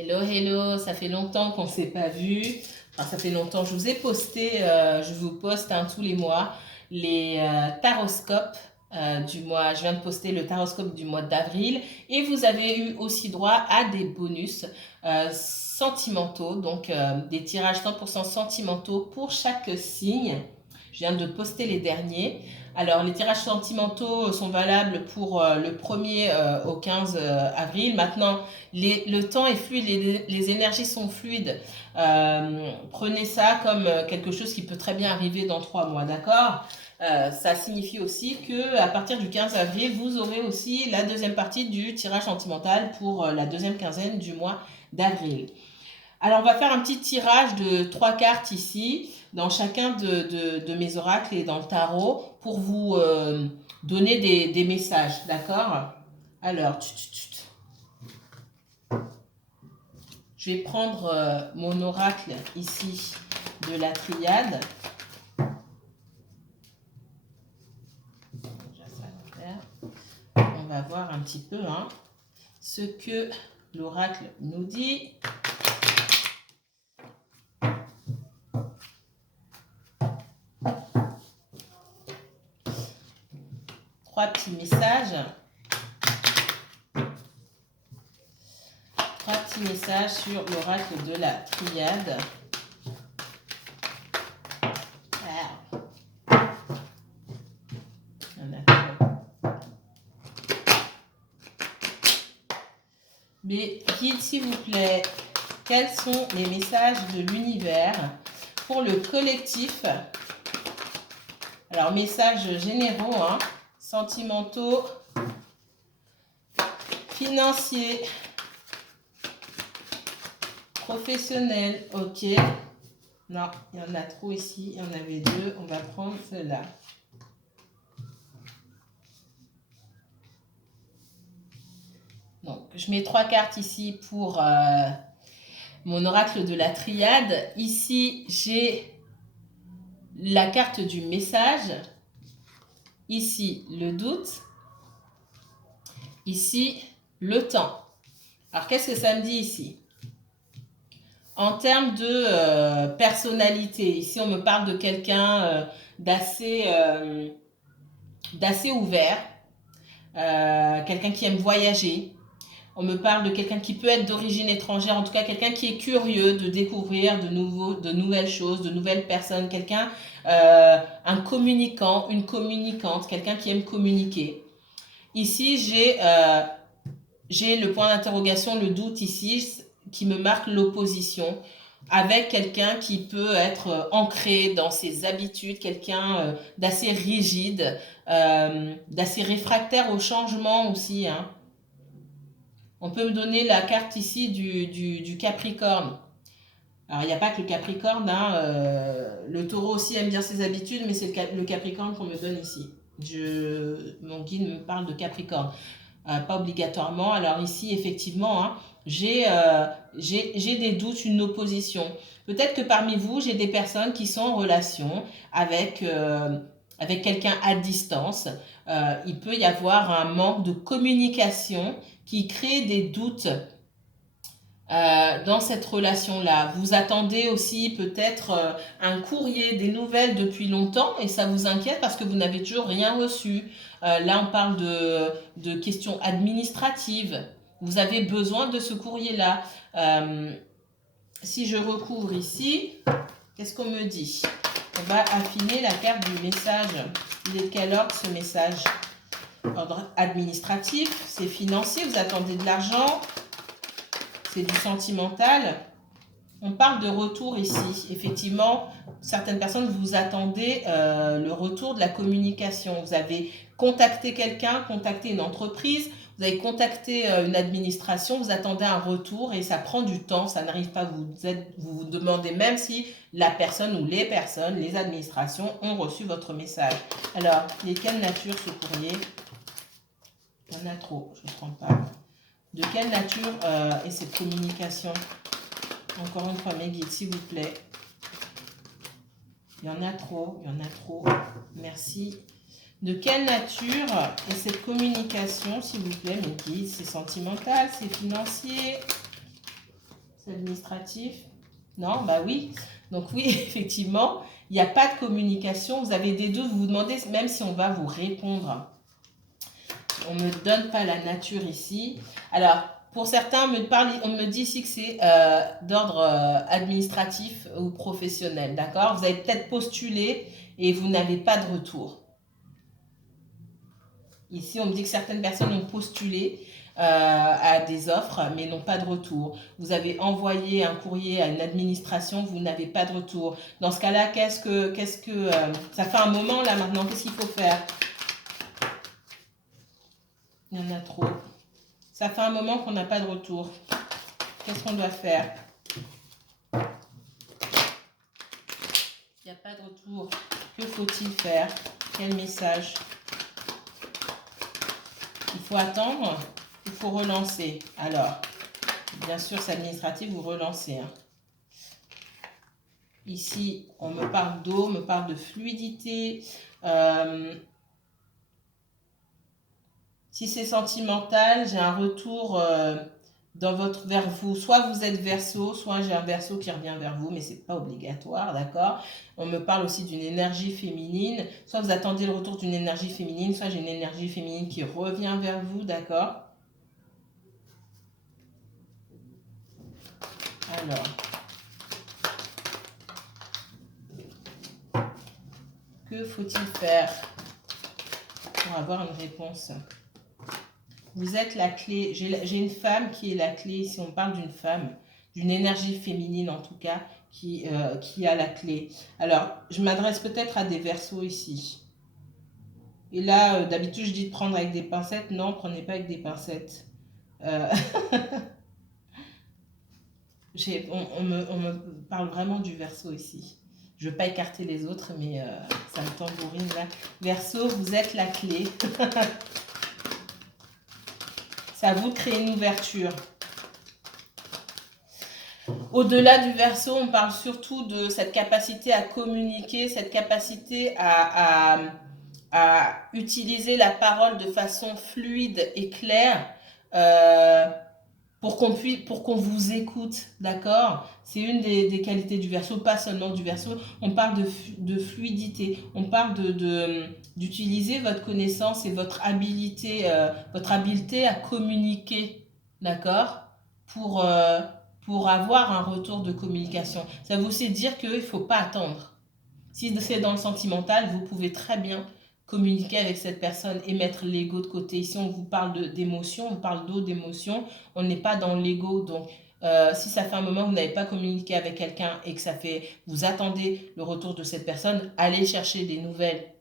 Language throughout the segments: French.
Hello, hello, ça fait longtemps qu'on ne s'est pas vu. Enfin, ça fait longtemps, je vous ai posté, je vous poste tous les mois les taroscopes du mois. Je viens de poster le taroscope du mois d'avril et vous avez eu aussi droit à des bonus sentimentaux, donc des tirages 100% sentimentaux pour chaque signe. Je viens de poster les derniers. Alors, les tirages sentimentaux sont valables pour le 1er au 15 avril. Maintenant, le temps est fluide, les énergies sont fluides. Prenez ça comme quelque chose qui peut très bien arriver dans 3 mois, d'accord? Ça signifie aussi qu'à partir du 15 avril, vous aurez aussi la deuxième partie du tirage sentimental pour la deuxième quinzaine du mois d'avril. Alors, on va faire un petit tirage de 3 cartes ici, dans chacun de mes oracles et dans le tarot, pour vous donner des messages, d'accord? Alors, je vais prendre mon oracle ici de la triade. On va voir un petit peu ce que l'oracle nous dit. Trois petits messages. Trois petits messages sur l'oracle de la triade. Mais guide, s'il vous plaît, quels sont les messages de l'univers pour le collectif? Alors, messages généraux, sentimentaux, financiers, professionnels, ok. Non, il y en a trop ici, il y en avait deux, on va prendre celle-là. Donc, je mets 3 cartes ici pour mon oracle de la triade. Ici, j'ai la carte du message. Ici, le doute. Ici, le temps. Alors, qu'est-ce que ça me dit ici? En termes de personnalité, ici, on me parle de quelqu'un d'assez ouvert, quelqu'un qui aime voyager. On me parle de quelqu'un qui peut être d'origine étrangère, en tout cas quelqu'un qui est curieux de découvrir de nouvelles choses, de nouvelles personnes, quelqu'un, un communicant, une communicante, quelqu'un qui aime communiquer. Ici, j'ai le point d'interrogation, le doute ici, qui me marque l'opposition avec quelqu'un qui peut être ancré dans ses habitudes, quelqu'un d'assez rigide, d'assez réfractaire au changement aussi, On peut me donner la carte ici du Capricorne. Alors, il n'y a pas que le Capricorne, le taureau aussi aime bien ses habitudes, mais c'est le Capricorne qu'on me donne ici. Mon guide me parle de Capricorne. Pas obligatoirement. Alors ici, effectivement, j'ai des doutes, une opposition. Peut-être que parmi vous, j'ai des personnes qui sont en relation avec quelqu'un à distance. Il peut y avoir un manque de communication qui crée des doutes dans cette relation-là. Vous attendez aussi peut-être un courrier, des nouvelles depuis longtemps et ça vous inquiète parce que vous n'avez toujours rien reçu. Là, on parle de questions administratives. Vous avez besoin de ce courrier-là. Si je recouvre ici, qu'est-ce qu'on me dit? On va affiner la carte du message. Il est de quel ordre ce message? Ordre administratif, c'est financier, vous attendez de l'argent, c'est du sentimental. On parle de retour ici. Effectivement, certaines personnes, vous attendez le retour de la communication. Vous avez contacté quelqu'un, contacté une entreprise, vous avez contacté une administration, vous attendez un retour et ça prend du temps, ça n'arrive pas. Vous vous demandez même si la personne ou les personnes, les administrations ont reçu votre message. Alors, il est de quelle nature ce courrier? Il y en a trop, je ne prends pas. De quelle nature est cette communication? Encore une fois, mes guides, s'il vous plaît. Il y en a trop, il y en a trop. Merci. De quelle nature est cette communication, s'il vous plaît, mes guides? C'est sentimental, c'est financier. C'est administratif. Non, bah oui. Donc oui, effectivement, il n'y a pas de communication. Vous avez des doutes, vous vous demandez même si on va vous répondre. On ne me donne pas la nature ici. Alors, pour certains, on me dit ici que c'est d'ordre administratif ou professionnel, d'accord? Vous avez peut-être postulé et vous n'avez pas de retour. Ici, on me dit que certaines personnes ont postulé à des offres, mais n'ont pas de retour. Vous avez envoyé un courrier à une administration, vous n'avez pas de retour. Dans ce cas-là, ça fait un moment là maintenant, qu'est-ce qu'il faut faire? Il y en a trop. Ça fait un moment qu'on n'a pas de retour. Qu'est-ce qu'on doit faire? Il n'y a pas de retour. Que faut-il faire? Quel message? Il faut attendre. Il faut relancer. Alors, bien sûr, c'est administratif, vous relancez. Hein. Ici, on me parle d'eau, on me parle de fluidité. Si c'est sentimental, j'ai un retour vers vous. Soit vous êtes Verseau, soit j'ai un Verseau qui revient vers vous, mais ce n'est pas obligatoire, d'accord? On me parle aussi d'une énergie féminine. Soit vous attendez le retour d'une énergie féminine, soit j'ai une énergie féminine qui revient vers vous, d'accord? Alors, que faut-il faire pour avoir une réponse? Vous êtes la clé. J'ai une femme qui est la clé. Si on parle d'une femme, d'une énergie féminine en tout cas, qui a la clé. Alors, je m'adresse peut-être à des Verseaux ici. Et là, d'habitude, je dis de prendre avec des pincettes. Non, prenez pas avec des pincettes. On me parle vraiment du Verseau ici. Je ne veux pas écarter les autres, mais ça me tambourine là. Verseau, vous êtes la clé. Ça vous crée une ouverture. Au-delà du Verseau, on parle surtout de cette capacité à communiquer, cette capacité à utiliser la parole de façon fluide et claire pour qu'on vous écoute, d'accord? C'est une des qualités du Verseau, pas seulement du Verseau. On parle de fluidité, on parle d'utiliser votre connaissance et votre habileté à communiquer, d'accord? Pour avoir un retour de communication. Ça veut aussi dire qu'il ne faut pas attendre. Si c'est dans le sentimental, vous pouvez très bien communiquer avec cette personne et mettre l'ego de côté. Ici, on vous parle d'émotion, on parle d'eau d'émotion, on n'est pas dans l'ego. Donc, si ça fait un moment que vous n'avez pas communiqué avec quelqu'un et que vous attendez le retour de cette personne, allez chercher des nouvelles.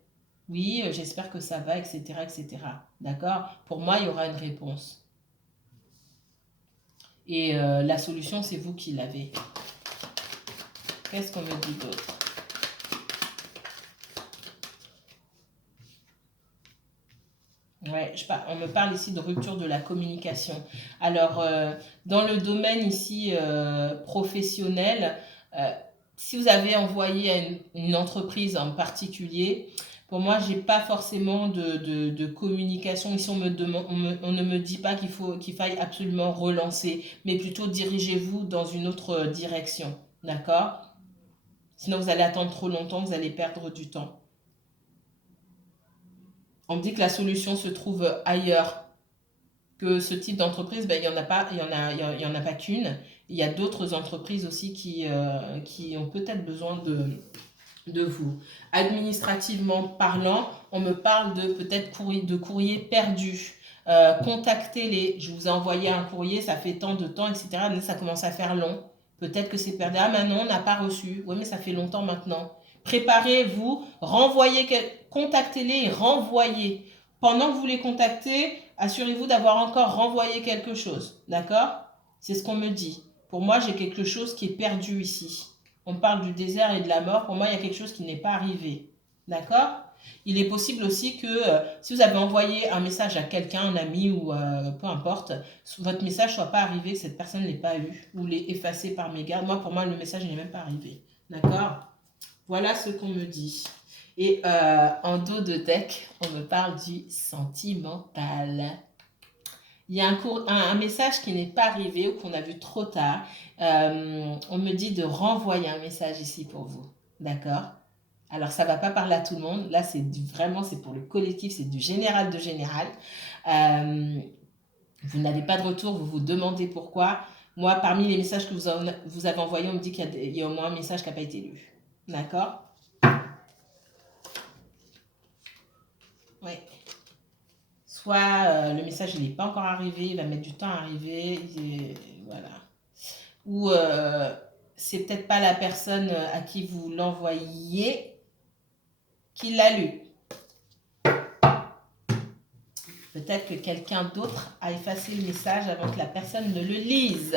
Oui, j'espère que ça va, etc., etc. D'accord? Pour moi, il y aura une réponse. Et la solution, c'est vous qui l'avez. Qu'est-ce qu'on me dit d'autre? Ouais, on me parle ici de rupture de la communication. Alors, dans le domaine ici professionnel, si vous avez envoyé à une entreprise en particulier, pour moi, j'ai pas forcément de communication. Ici, on ne me dit pas qu'il faille absolument relancer, mais plutôt dirigez-vous dans une autre direction. D'accord? Sinon, vous allez attendre trop longtemps, vous allez perdre du temps. On me dit que la solution se trouve ailleurs, que ce type d'entreprise, ben, il n'y en a pas, il y en a pas qu'une. Il y a d'autres entreprises aussi qui ont peut-être besoin de vous. Administrativement parlant, on me parle de peut-être courrier perdu. Contactez-les. Je vous ai envoyé un courrier, ça fait tant de temps, etc. Mais ça commence à faire long. Peut-être que c'est perdu. Ah, maintenant, on n'a pas reçu. Oui, mais ça fait longtemps maintenant. Préparez-vous, contactez-les et renvoyez. Pendant que vous les contactez, assurez-vous d'avoir encore renvoyé quelque chose. D'accord? C'est ce qu'on me dit. Pour moi, j'ai quelque chose qui est perdu ici. On parle du désert et de la mort. Pour moi, il y a quelque chose qui n'est pas arrivé. D'accord? Il est possible aussi que si vous avez envoyé un message à quelqu'un, un ami ou peu importe, votre message ne soit pas arrivé, que cette personne ne l'ait pas eu ou l'ait effacé par mégarde. Moi, pour moi, le message n'est même pas arrivé. D'accord? Voilà ce qu'on me dit. Et en dos de deck, on me parle du sentimental. Il y a un message qui n'est pas arrivé ou qu'on a vu trop tard. On me dit de renvoyer un message ici pour vous. D'accord? Alors, ça ne va pas parler à tout le monde. Là, vraiment, c'est pour le collectif, c'est du général de général. Vous n'avez pas de retour, vous vous demandez pourquoi. Moi, parmi les messages que vous avez envoyés, on me dit qu'il y a au moins un message qui n'a pas été lu. D'accord? Oui. Soit le message n'est pas encore arrivé, il va mettre du temps à arriver, voilà. Ou c'est peut-être pas la personne à qui vous l'envoyez qui l'a lu. Peut-être que quelqu'un d'autre a effacé le message avant que la personne ne le lise.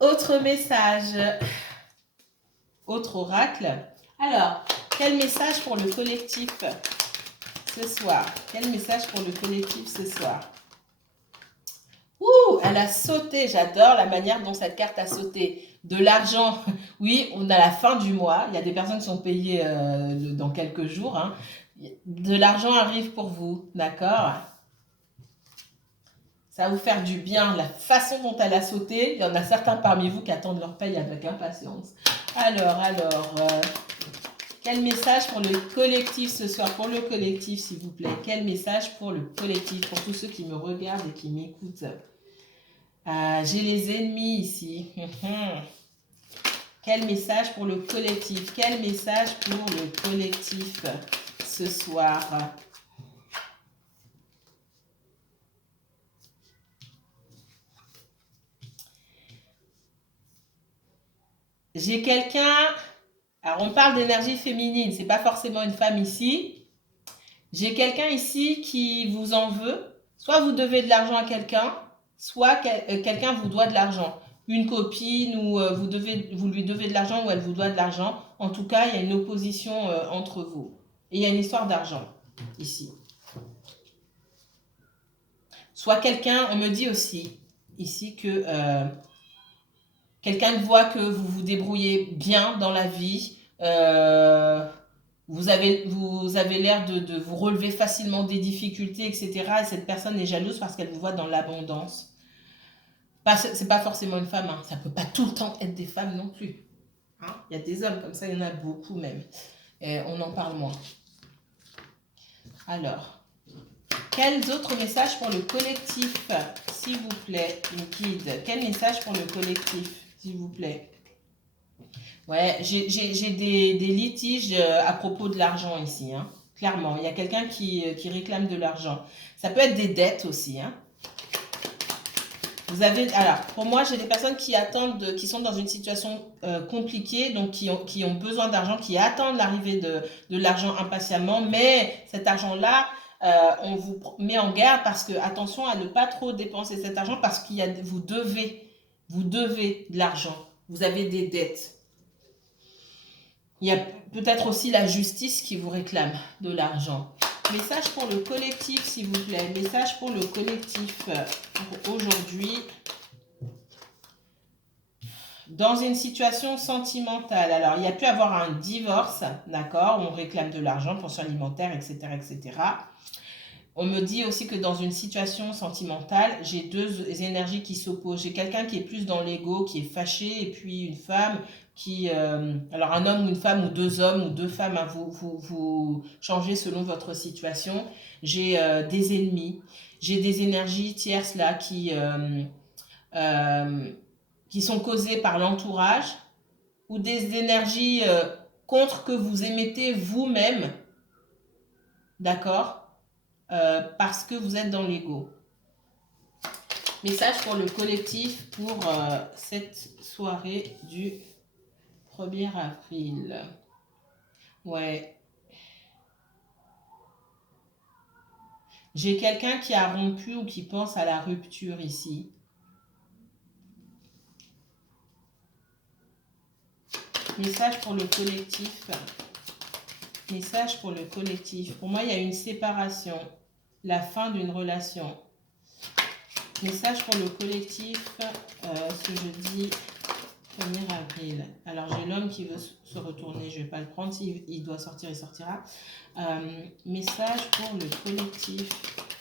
Autre message. Autre oracle. Alors, quel message pour le collectif ce soir? Quel message pour le collectif ce soir? Ouh, elle a sauté. J'adore la manière dont cette carte a sauté. De l'argent. Oui, on a la fin du mois. Il y a des personnes qui sont payées dans quelques jours. Hein. De l'argent arrive pour vous. D'accord? Ça va vous faire du bien. La façon dont elle a sauté, il y en a certains parmi vous qui attendent leur paye avec impatience. Alors, quel message pour le collectif ce soir? Pour le collectif, s'il vous plaît. Quel message pour le collectif? Pour tous ceux qui me regardent et qui m'écoutent. J'ai les ennemis ici. Quel message pour le collectif? Quel message pour le collectif ce soir? J'ai quelqu'un... Alors, on parle d'énergie féminine. C'est pas forcément une femme ici. J'ai quelqu'un ici qui vous en veut. Soit vous devez de l'argent à quelqu'un, soit quelqu'un vous doit de l'argent. Une copine ou vous lui devez de l'argent ou elle vous doit de l'argent. En tout cas, il y a une opposition entre vous. Et il y a une histoire d'argent ici. Soit quelqu'un, on me dit aussi ici que quelqu'un voit que vous vous débrouillez bien dans la vie. Vous avez l'air de vous relever facilement des difficultés, etc. Et cette personne est jalouse parce qu'elle vous voit dans l'abondance. C'est pas forcément une femme, hein. Ça peut pas tout le temps être des femmes non plus. Hein? Il y a des hommes comme ça, il y en a beaucoup même. Et on en parle moins. Alors, quels autres messages pour le collectif, s'il vous plaît, une guide? Quel message pour le collectif, s'il vous plaît? Ouais, j'ai des litiges à propos de l'argent ici, hein. Clairement. Il y a quelqu'un qui réclame de l'argent. Ça peut être des dettes aussi, hein. Alors, pour moi, j'ai des personnes qui attendent, qui sont dans une situation compliquée, donc qui ont besoin d'argent, qui attendent l'arrivée de l'argent impatiemment, mais cet argent-là, on vous met en garde parce que, attention à ne pas trop dépenser cet argent parce qu'il y a, vous devez de l'argent. Vous avez des dettes. Il y a peut-être aussi la justice qui vous réclame de l'argent. Message pour le collectif, s'il vous plaît. Message pour le collectif pour aujourd'hui. Dans une situation sentimentale. Alors, il y a pu avoir un divorce, d'accord? On réclame de l'argent, pension alimentaire, etc., etc. On me dit aussi que dans une situation sentimentale, j'ai deux énergies qui s'opposent. J'ai quelqu'un qui est plus dans l'ego, qui est fâché, et puis une femme qui... alors un homme ou une femme, ou deux hommes, ou deux femmes, hein, vous changez selon votre situation. J'ai des ennemis, j'ai des énergies tierces là qui sont causées par l'entourage, ou des énergies contre que vous émettez vous-même, d'accord? Parce que vous êtes dans l'ego. Message pour le collectif pour cette soirée du 1er avril. Ouais. J'ai quelqu'un qui a rompu ou qui pense à la rupture ici. Message pour le collectif. Message pour le collectif. Pour moi, il y a une séparation. La fin d'une relation. Message pour le collectif ce jeudi 1er avril. Alors, j'ai l'homme qui veut se retourner. Je ne vais pas le prendre. S'il doit sortir, il sortira. Message pour le collectif.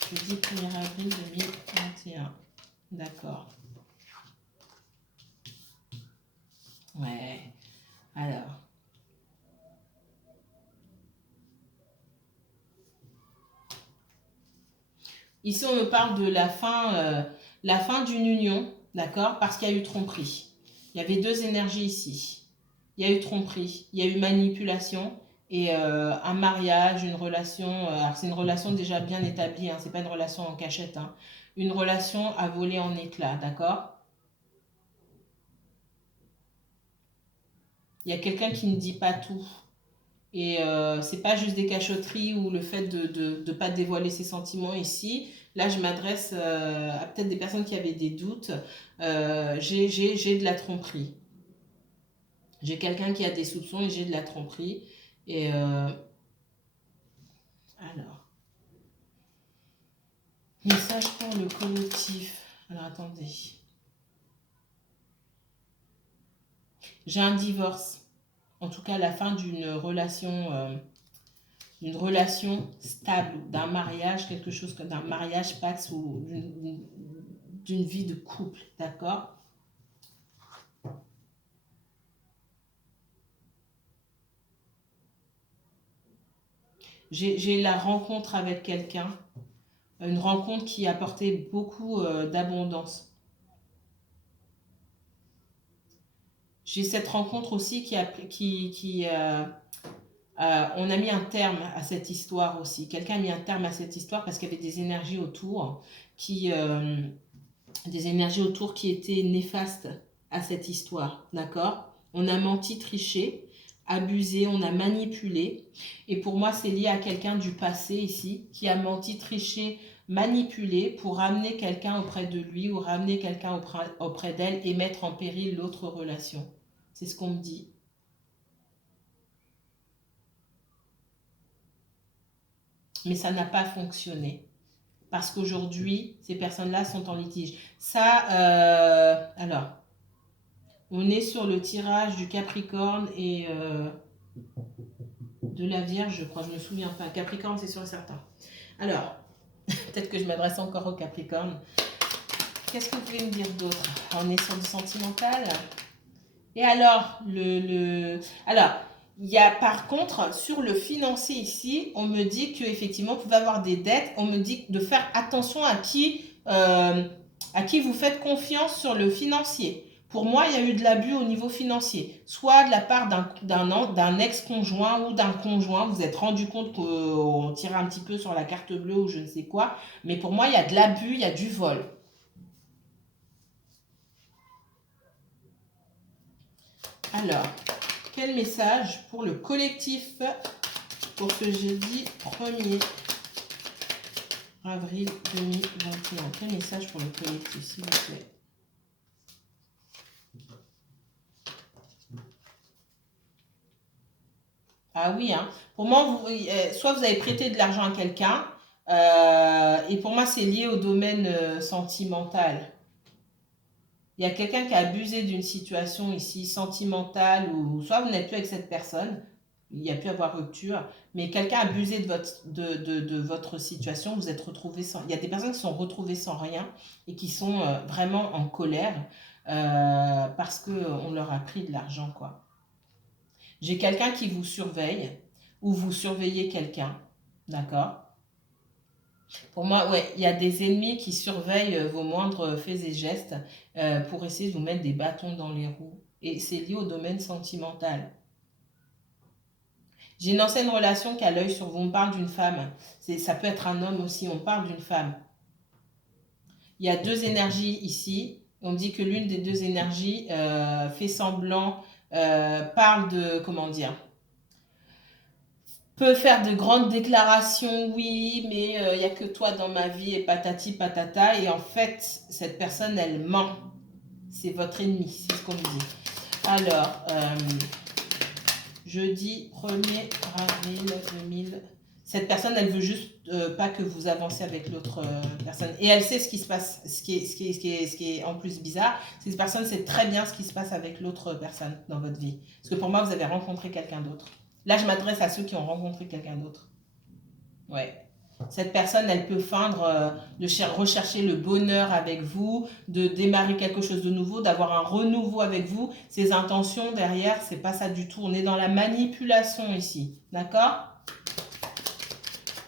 Jeudi 1er avril 2021. D'accord. Ouais. Alors. Ici, on me parle de la fin d'une union, d'accord? Parce qu'il y a eu tromperie. Il y avait deux énergies ici. Il y a eu tromperie, il y a eu manipulation et un mariage, une relation. Alors, c'est une relation déjà bien établie, hein, c'est pas une relation en cachette. Hein, une relation à voler en éclats, d'accord? Il y a quelqu'un qui ne dit pas tout. Et c'est pas juste des cachotteries ou le fait de ne pas dévoiler ses sentiments ici. Là, je m'adresse à peut-être des personnes qui avaient des doutes. J'ai de la tromperie. J'ai quelqu'un qui a des soupçons et j'ai de la tromperie. Et alors, message pour le collectif. Alors, attendez. J'ai un divorce. En tout cas, la fin d'une relation stable, d'un mariage, quelque chose comme d'un mariage pax ou d'une vie de couple, d'accord? J'ai la rencontre avec quelqu'un, une rencontre qui a apporté beaucoup d'abondance. J'ai cette rencontre aussi on a mis un terme à cette histoire aussi. Quelqu'un a mis un terme à cette histoire parce qu'il y avait des énergies autour des énergies autour qui étaient néfastes à cette histoire, d'accord? On a menti, triché, abusé, on a manipulé. Et pour moi, c'est lié à quelqu'un du passé ici qui a menti, triché, manipulé pour ramener quelqu'un auprès de lui ou ramener quelqu'un auprès d'elle et mettre en péril l'autre relation. C'est ce qu'on me dit. Mais ça n'a pas fonctionné. Parce qu'aujourd'hui, ces personnes-là sont en litige. Ça, alors, on est sur le tirage du Capricorne et de la Vierge, je crois, je ne me souviens pas. Capricorne, c'est sûr et certain. Alors, peut-être que je m'adresse encore au Capricorne. Qu'est-ce que vous pouvez me dire d'autre? On est sur du sentimental. Et alors, alors, il y a par contre, sur le financier ici, on me dit qu'effectivement, vous pouvez avoir des dettes. On me dit de faire attention à qui vous faites confiance sur le financier. Pour moi, il y a eu de l'abus au niveau financier. Soit de la part d'un ex-conjoint ou d'un conjoint. Vous vous êtes rendu compte qu'on tirait un petit peu sur la carte bleue ou je ne sais quoi. Mais pour moi, il y a de l'abus, il y a du vol. Alors, quel message pour le collectif pour ce jeudi 1er avril 2021? Quel message pour le collectif, s'il vous plaît? Ah oui, hein. Pour moi, soit vous avez prêté de l'argent à quelqu'un, et pour moi, c'est lié au domaine sentimental. Il y a quelqu'un qui a abusé d'une situation ici sentimentale, ou soit vous n'êtes plus avec cette personne, il y a pu avoir rupture, mais quelqu'un a abusé de votre situation, vous êtes retrouvé sans... Il y a des personnes qui sont retrouvées sans rien et qui sont vraiment en colère parce qu'on leur a pris de l'argent, quoi. J'ai quelqu'un qui vous surveille ou vous surveillez quelqu'un, d'accord? Pour moi, ouais, il y a des ennemis qui surveillent vos moindres faits et gestes pour essayer de vous mettre des bâtons dans les roues. Et c'est lié au domaine sentimental. J'ai une ancienne relation qui a l'œil sur vous. On parle d'une femme. Ça peut être un homme aussi. On parle d'une femme. Il y a deux énergies ici. On dit que l'une des deux énergies fait semblant, parle de, comment dire, peut faire de grandes déclarations, oui, mais il n'y a que toi dans ma vie et patati patata. Et en fait, cette personne, elle ment. C'est votre ennemi, c'est ce qu'on me dit. Alors, jeudi 1er avril Cette personne, elle veut juste pas que vous avancez avec l'autre personne. Et elle sait ce qui se passe. Ce qui est en plus bizarre, c'est que cette personne sait très bien ce qui se passe avec l'autre personne dans votre vie. Parce que pour moi, vous avez rencontré quelqu'un d'autre. Là, je m'adresse à ceux qui ont rencontré quelqu'un d'autre. Ouais. Cette personne, elle peut feindre de rechercher le bonheur avec vous, de démarrer quelque chose de nouveau, d'avoir un renouveau avec vous. Ses intentions derrière, c'est pas ça du tout. On est dans la manipulation ici. D'accord?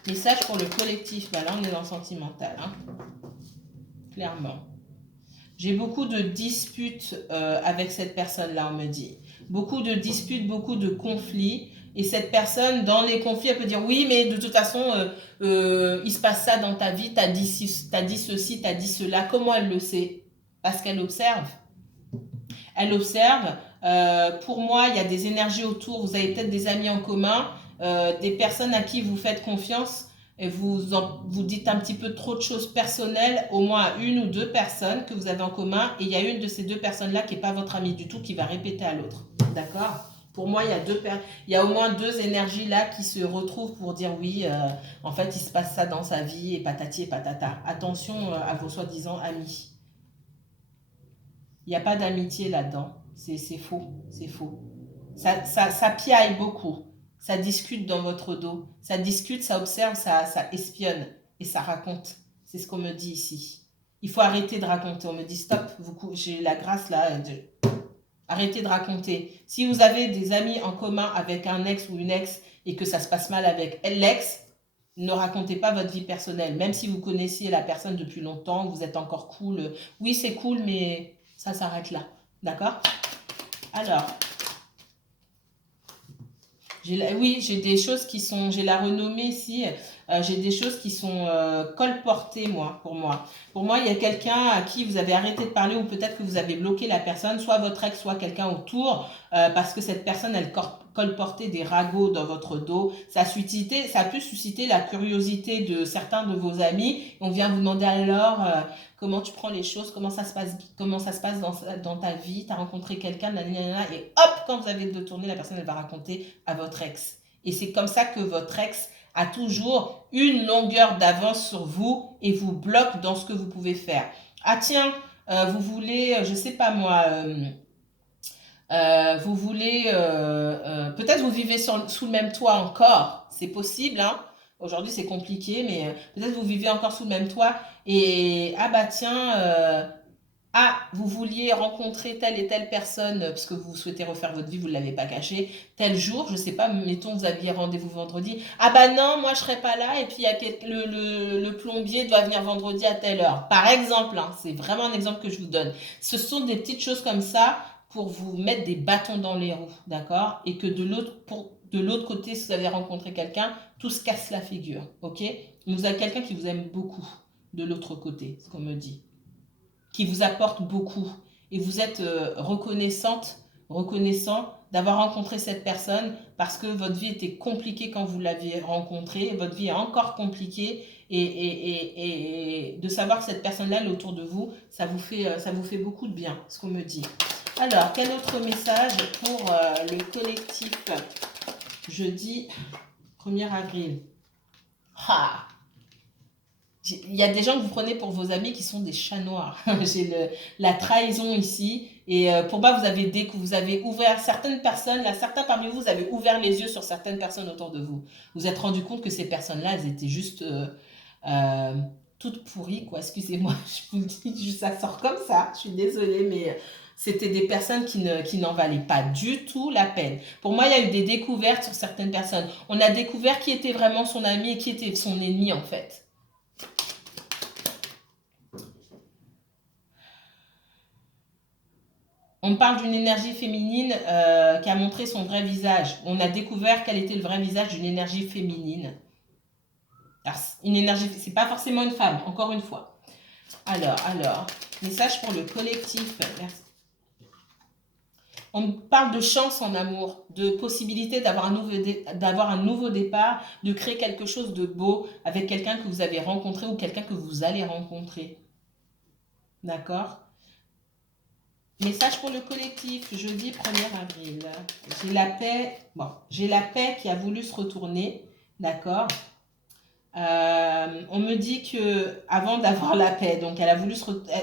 Message pour le collectif. Bah là, on est dans le sentimental. Hein. Clairement. J'ai beaucoup de disputes avec cette personne-là, on me dit. Beaucoup de disputes, beaucoup de conflits. Et cette personne, dans les conflits, elle peut dire oui, mais de toute façon, il se passe ça dans ta vie, t'as dit ceci, t'as dit cela. Comment elle le sait? Parce qu'elle observe. Elle observe. Pour moi, il y a des énergies autour. Vous avez peut-être des amis en commun, des personnes à qui vous faites confiance. Et vous dites un petit peu trop de choses personnelles, au moins à une ou deux personnes que vous avez en commun. Et il y a une de ces deux personnes-là qui n'est pas votre amie du tout, qui va répéter à l'autre. D'accord? Pour moi, il y a au moins deux énergies là qui se retrouvent pour dire oui, en fait, il se passe ça dans sa vie et patati et patata. Attention à vos soi-disant amis. Il n'y a pas d'amitié là-dedans. C'est faux. C'est faux. Ça piaille beaucoup. Ça discute dans votre dos. Ça discute, ça observe, ça espionne. Et ça raconte. C'est ce qu'on me dit ici. Il faut arrêter de raconter. On me dit stop, j'ai la grâce là. Arrêtez de raconter. Si vous avez des amis en commun avec un ex ou une ex et que ça se passe mal avec l'ex, ne racontez pas votre vie personnelle. Même si vous connaissiez la personne depuis longtemps, vous êtes encore cool. Oui, c'est cool, mais ça s'arrête là. D'accord? Alors, oui, j'ai des choses qui sont, j'ai la renommée ici, j'ai des choses qui sont colportées, moi, pour moi. Pour moi, il y a quelqu'un à qui vous avez arrêté de parler ou peut-être que vous avez bloqué la personne, soit votre ex, soit quelqu'un autour, parce que cette personne, elle colportait des ragots dans votre dos. Ça a pu susciter la curiosité de certains de vos amis. On vient vous demander alors comment tu prends les choses, comment ça se passe dans ta vie, tu as rencontré quelqu'un, et hop, quand vous avez de tourner, la personne, elle va raconter à votre ex. Et c'est comme ça que votre ex a toujours une longueur d'avance sur vous et vous bloque dans ce que vous pouvez faire. Ah tiens, vous voulez, je sais pas moi, vous voulez, peut-être vous vivez sous le même toit encore, c'est possible, hein. Aujourd'hui c'est compliqué, mais peut-être vous vivez encore sous le même toit et ah bah tiens, vous vouliez rencontrer telle et telle personne parce que vous souhaitez refaire votre vie, vous ne l'avez pas caché, tel jour, je ne sais pas, mettons vous aviez rendez-vous vendredi, ah bah non, moi je serai pas là et puis le plombier doit venir vendredi à telle heure. Par exemple, hein, c'est vraiment un exemple que je vous donne. Ce sont des petites choses comme ça pour vous mettre des bâtons dans les roues, d'accord? Et que de l'autre côté, si vous avez rencontré quelqu'un, tout se casse la figure, ok? Vous avez quelqu'un qui vous aime beaucoup de l'autre côté, ce qu'on me dit, qui vous apporte beaucoup. Et vous êtes reconnaissant d'avoir rencontré cette personne parce que votre vie était compliquée quand vous l'aviez rencontrée, votre vie est encore compliquée et de savoir que cette personne-là est autour de vous, ça vous fait beaucoup de bien, ce qu'on me dit. Alors, quel autre message pour le collectif jeudi 1er avril? Il y a des gens que vous prenez pour vos amis qui sont des chats noirs. J'ai la trahison ici. Et pour moi, vous avez ouvert certaines personnes, là, certains parmi vous, vous avez ouvert les yeux sur certaines personnes autour de vous. Vous vous êtes rendu compte que ces personnes-là, elles étaient juste toutes pourries, quoi. Excusez-moi, je vous le dis, ça sort comme ça. Je suis désolée, mais c'était des personnes qui n'en valaient pas du tout la peine. Pour moi, il y a eu des découvertes sur certaines personnes. On a découvert qui était vraiment son ami et qui était son ennemi, en fait. On parle d'une énergie féminine qui a montré son vrai visage. On a découvert quel était le vrai visage d'une énergie féminine. Alors, une énergie, c'est pas forcément une femme, encore une fois. Alors, message pour le collectif. Merci. On parle de chance en amour, de possibilité d'avoir un nouveau départ, de créer quelque chose de beau avec quelqu'un que vous avez rencontré ou quelqu'un que vous allez rencontrer. D'accord ? Message pour le collectif, jeudi 1er avril. J'ai la paix qui a voulu se retourner. D'accord. On me dit que avant d'avoir la paix, donc elle a voulu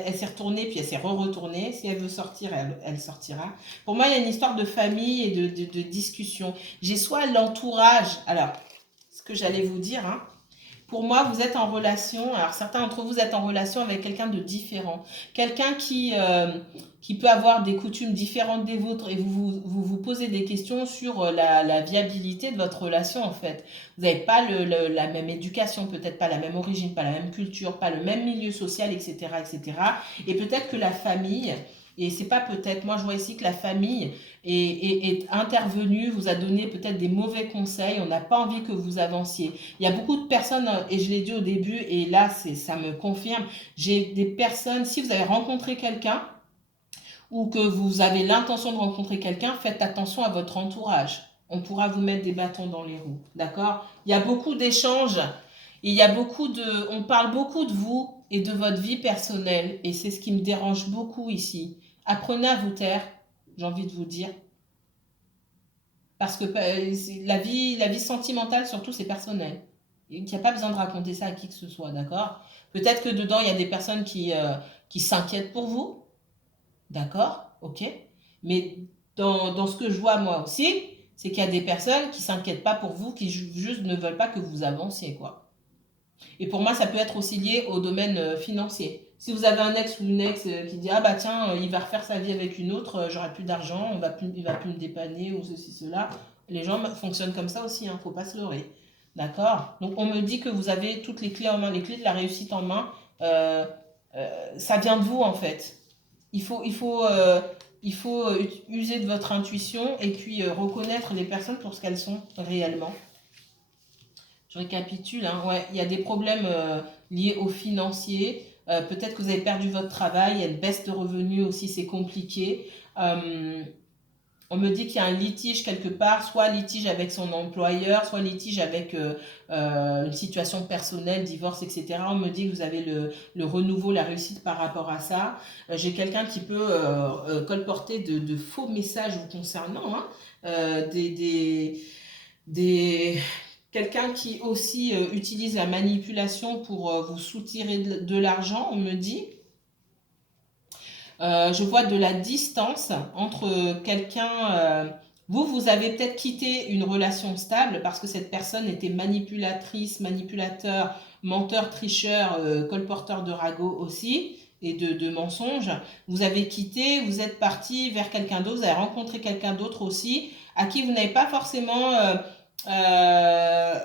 elle s'est retournée, puis elle s'est re-retournée. Si elle veut sortir, elle sortira. Pour moi, il y a une histoire de famille et de discussion. J'ai soit l'entourage, alors, ce que j'allais vous dire, hein, pour moi, vous êtes en relation, alors certains d'entre vous êtes en relation avec quelqu'un de différent. Quelqu'un qui peut avoir des coutumes différentes des vôtres et vous posez des questions sur la viabilité de votre relation en fait. Vous n'avez pas la même éducation, peut-être pas la même origine, pas la même culture, pas le même milieu social, etc. etc. Et cetera. Et peut-être que la famille, et c'est pas peut-être, moi je vois ici que la famille est intervenue, vous a donné peut-être des mauvais conseils, on n'a pas envie que vous avanciez. Il y a beaucoup de personnes, et je l'ai dit au début, et là ça me confirme, j'ai des personnes, si vous avez rencontré quelqu'un, ou que vous avez l'intention de rencontrer quelqu'un, faites attention à votre entourage. On pourra vous mettre des bâtons dans les roues, d'accord? Il y a beaucoup d'échanges, et il y a on parle beaucoup de vous et de votre vie personnelle, et c'est ce qui me dérange beaucoup ici. Apprenez à vous taire, j'ai envie de vous dire, parce que la vie sentimentale, surtout, c'est personnel. Il n'y a pas besoin de raconter ça à qui que ce soit, d'accord? Peut-être que dedans, il y a des personnes qui s'inquiètent pour vous, d'accord? Ok? Mais dans ce que je vois moi aussi, c'est qu'il y a des personnes qui ne s'inquiètent pas pour vous, qui juste ne veulent pas que vous avanciez, quoi. Et pour moi, ça peut être aussi lié au domaine financier. Si vous avez un ex ou une ex qui dit ah bah tiens, il va refaire sa vie avec une autre, j'aurai plus d'argent, il va plus me dépanner ou ceci, cela. Les gens fonctionnent comme ça aussi, hein, faut pas se leurrer. D'accord? Donc on me dit que vous avez toutes les clés en main, les clés de la réussite en main. Euh, Ça vient de vous en fait. Il faut, il faut, euh, il faut user de votre intuition et puis reconnaître les personnes pour ce qu'elles sont réellement. Je récapitule, hein. Ouais, il y a des problèmes liés aux financiers. Peut-être que vous avez perdu votre travail, il y a une baisse de revenus aussi, c'est compliqué. Euh, on me dit qu'il y a un litige quelque part, soit litige avec son employeur, soit litige avec une situation personnelle, divorce, etc. On me dit que vous avez le renouveau, la réussite par rapport à ça. J'ai quelqu'un qui peut colporter de faux messages vous concernant, hein. Euh, des, des, des, Quelqu'un qui aussi utilise la manipulation pour vous soutirer de l'argent, on me dit. Je vois de la distance entre quelqu'un. Vous avez peut-être quitté une relation stable parce que cette personne était manipulatrice, manipulateur, menteur, tricheur, colporteur de ragots aussi et de mensonges. Vous avez quitté, vous êtes parti vers quelqu'un d'autre, vous avez rencontré quelqu'un d'autre aussi, à qui vous n'avez pas forcément euh,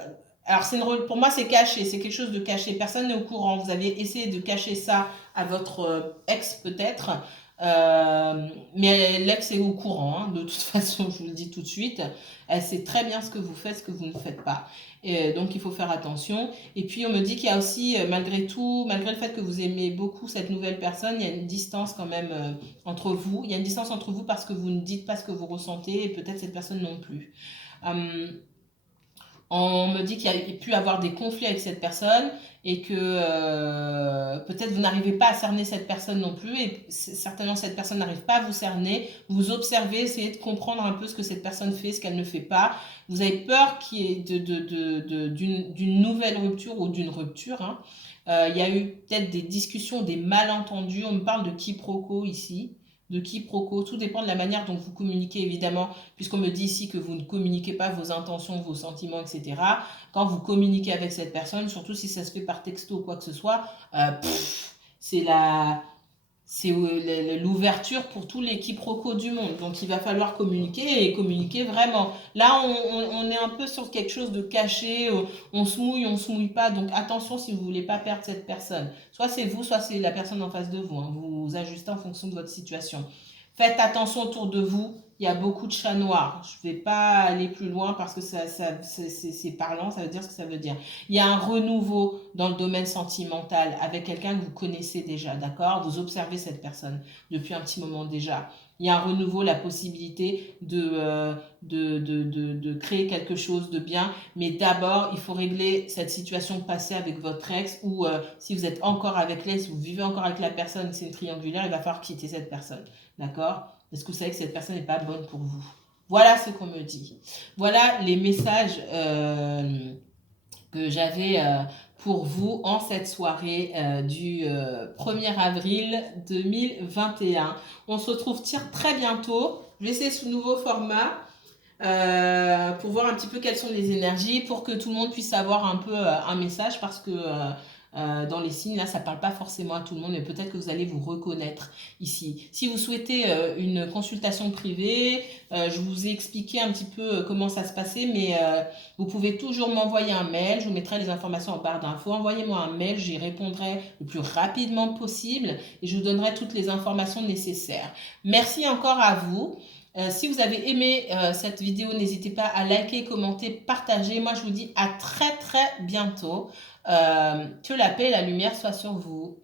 alors pour moi c'est caché, c'est quelque chose de caché. Personne n'est au courant. Vous avez essayé de cacher ça à votre ex peut-être, mais l'ex est au courant, hein, de toute façon, je vous le dis tout de suite. Elle sait très bien ce que vous faites, ce que vous ne faites pas. Et donc il faut faire attention. Et puis on me dit qu'il y a aussi, malgré tout, malgré le fait que vous aimez beaucoup cette nouvelle personne, il y a une distance quand même entre vous. Il y a une distance entre vous parce que vous ne dites pas ce que vous ressentez et peut-être cette personne non plus. Euh, on me dit qu'il y a pu avoir des conflits avec cette personne et que peut-être vous n'arrivez pas à cerner cette personne non plus et certainement cette personne n'arrive pas à vous cerner. Vous observez, essayez de comprendre un peu ce que cette personne fait, ce qu'elle ne fait pas. Vous avez peur qu'il y ait d'une nouvelle rupture ou d'une rupture, hein. Il y a eu peut-être des discussions, des malentendus. On me parle de quiproquo ici, de quiproquo. Tout dépend de la manière dont vous communiquez, évidemment, puisqu'on me dit ici que vous ne communiquez pas vos intentions, vos sentiments, etc. Quand vous communiquez avec cette personne, surtout si ça se fait par texto ou quoi que ce soit, c'est l'ouverture pour tous les quiproquos du monde. Donc il va falloir communiquer et communiquer vraiment. Là, on est un peu sur quelque chose de caché, on se mouille pas. Donc attention si vous voulez pas perdre cette personne. Soit c'est vous, soit c'est la personne en face de vous, hein. Vous vous ajustez en fonction de votre situation. Faites attention autour de vous. Il y a beaucoup de chats noirs. Je ne vais pas aller plus loin parce que c'est parlant, ça veut dire ce que ça veut dire. Il y a un renouveau dans le domaine sentimental avec quelqu'un que vous connaissez déjà, d'accord? Vous observez cette personne depuis un petit moment déjà. Il y a un renouveau, la possibilité de créer quelque chose de bien. Mais d'abord, il faut régler cette situation passée avec votre ex ou si vous êtes encore avec l'ex, vous vivez encore avec la personne, c'est une triangulaire, il va falloir quitter cette personne. D'accord? Parce que vous savez que cette personne n'est pas bonne pour vous. Voilà ce qu'on me dit. Voilà les messages que j'avais pour vous en cette soirée du 1er avril 2021. On se retrouve très bientôt. Je vais essayer ce nouveau format pour voir un petit peu quelles sont les énergies, pour que tout le monde puisse avoir un peu un message, parce que dans les signes, là, ça ne parle pas forcément à tout le monde, mais peut-être que vous allez vous reconnaître ici. Si vous souhaitez une consultation privée, je vous ai expliqué un petit peu comment ça se passait, mais vous pouvez toujours m'envoyer un mail. Je vous mettrai les informations en barre d'infos. Envoyez-moi un mail, j'y répondrai le plus rapidement possible et je vous donnerai toutes les informations nécessaires. Merci encore à vous. Si vous avez aimé cette vidéo, n'hésitez pas à liker, commenter, partager. Moi, je vous dis à très bientôt. Que la paix et la lumière soient sur vous.